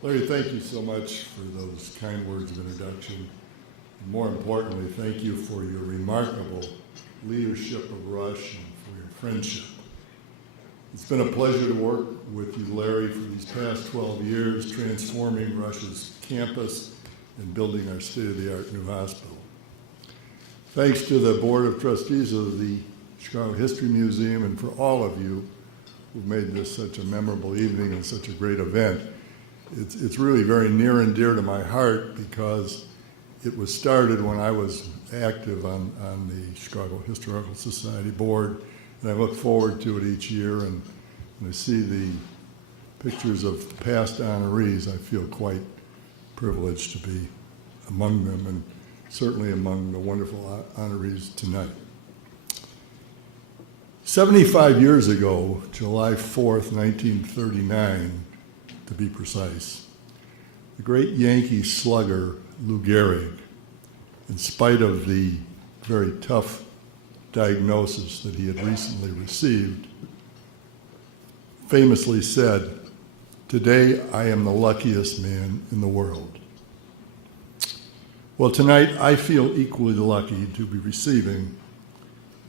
Larry, thank you so much for those kind words of introduction. And more importantly, thank you for your remarkable leadership of Rush and for your friendship. It's been a pleasure to work with you, Larry, for these past 12 years, transforming Rush's campus and building our state-of-the-art new hospital. Thanks to the Board of Trustees of the Chicago History Museum and for all of you who've made this such a memorable evening and such a great event. It's really very near and dear to my heart because it was started when I was active on the Chicago Historical Society board, and I look forward to it each year, and when I see the pictures of past honorees, I feel quite privileged to be among them, and certainly among the wonderful honorees tonight. 75 years ago, July 4th, 1939, to be precise, the great Yankee slugger Lou Gehrig, in spite of the very tough diagnosis that he had recently received, famously said, "Today I am the luckiest man in the world." Well, tonight I feel equally lucky to be receiving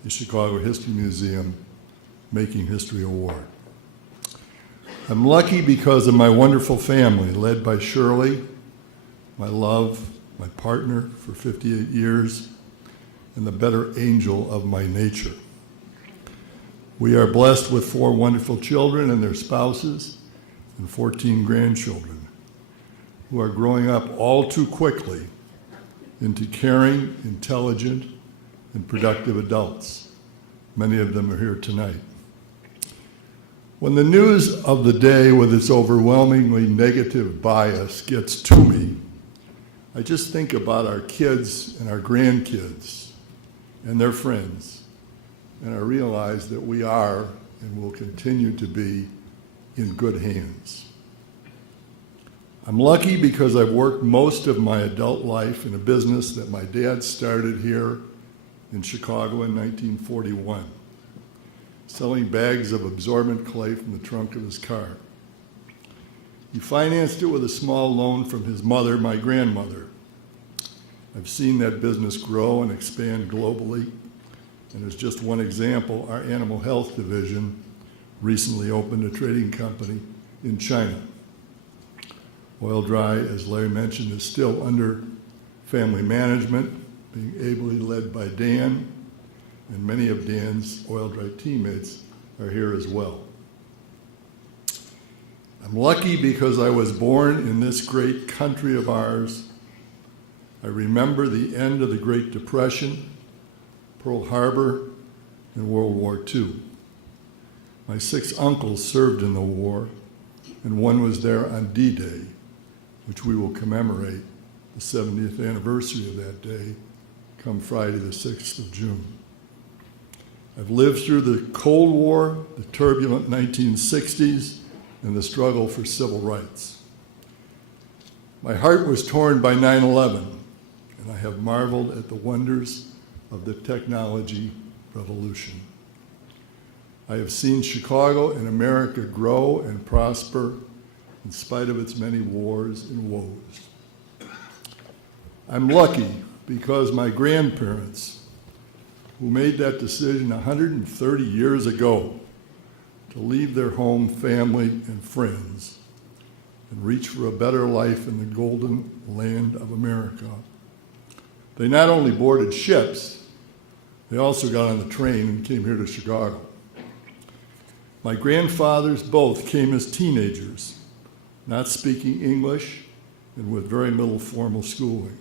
the Chicago History Museum Making History Award. I'm lucky because of my wonderful family, led by Shirley, my love, my partner for 58 years, and the better angel of my nature. We are blessed with 4 wonderful children and their spouses, and 14 grandchildren, who are growing up all too quickly into caring, intelligent, and productive adults. Many of them are here tonight. When the news of the day with its overwhelmingly negative bias gets to me, I just think about our kids and our grandkids and their friends, and I realize that we are and will continue to be in good hands. I'm lucky because I've worked most of my adult life in a business that my dad started here in Chicago in 1941. Selling bags of absorbent clay from the trunk of his car. He financed it with a small loan from his mother, my grandmother. I've seen that business grow and expand globally, and as just one example, our animal health division recently opened a trading company in China. Oil Dry, as Larry mentioned, is still under family management, being ably led by Dan, and many of Dan's Oil Dry teammates are here as well. I'm lucky because I was born in this great country of ours. I remember the end of the Great Depression, Pearl Harbor, and World War II. My 6 uncles served in the war, and one was there on D-Day, which we will commemorate the 70th anniversary of that day come Friday the 6th of June. I've lived through the Cold War, the turbulent 1960s, and the struggle for civil rights. My heart was torn by 9/11, and I have marveled at the wonders of the technology revolution. I have seen Chicago and America grow and prosper in spite of its many wars and woes. I'm lucky because my grandparents, who made that decision 130 years ago to leave their home, family, and friends and reach for a better life in the golden land of America. They not only boarded ships, they also got on the train and came here to Chicago. My grandfathers both came as teenagers, not speaking English and with very little formal schooling.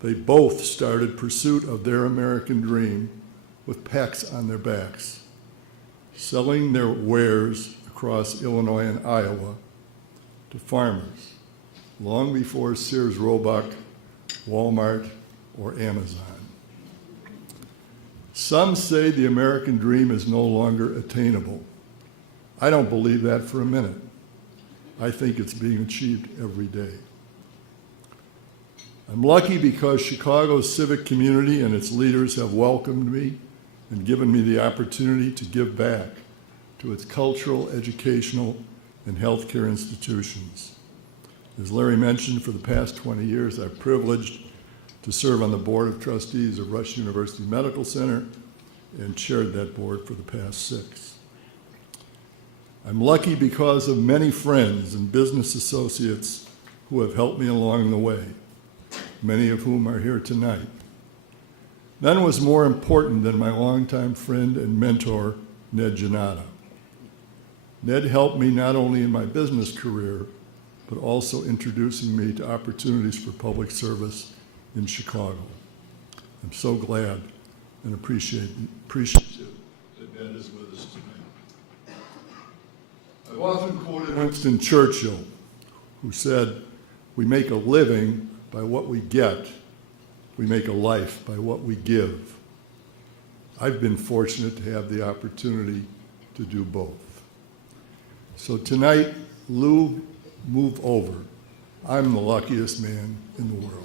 They both started pursuit of their American dream with packs on their backs, selling their wares across Illinois and Iowa to farmers long before Sears Roebuck, Walmart, or Amazon. Some say the American dream is no longer attainable. I don't believe that for a minute. I think it's being achieved every day. I'm lucky because Chicago's civic community and its leaders have welcomed me and given me the opportunity to give back to its cultural, educational, and healthcare institutions. As Larry mentioned, for the past 20 years, I've privileged to serve on the Board of Trustees of Rush University Medical Center and chaired that board for the past 6. I'm lucky because of many friends and business associates who have helped me along the way, many of whom are here tonight. None was more important than my longtime friend and mentor, Ned Janata. Ned helped me not only in my business career, but also introducing me to opportunities for public service in Chicago. I'm so glad and appreciative that Ned is with us tonight. I've often quoted Winston Churchill, who said, "We make a living by what we get. We make a life by what we give." I've been fortunate to have the opportunity to do both. So tonight, Lou, move over. I'm the luckiest man in the world.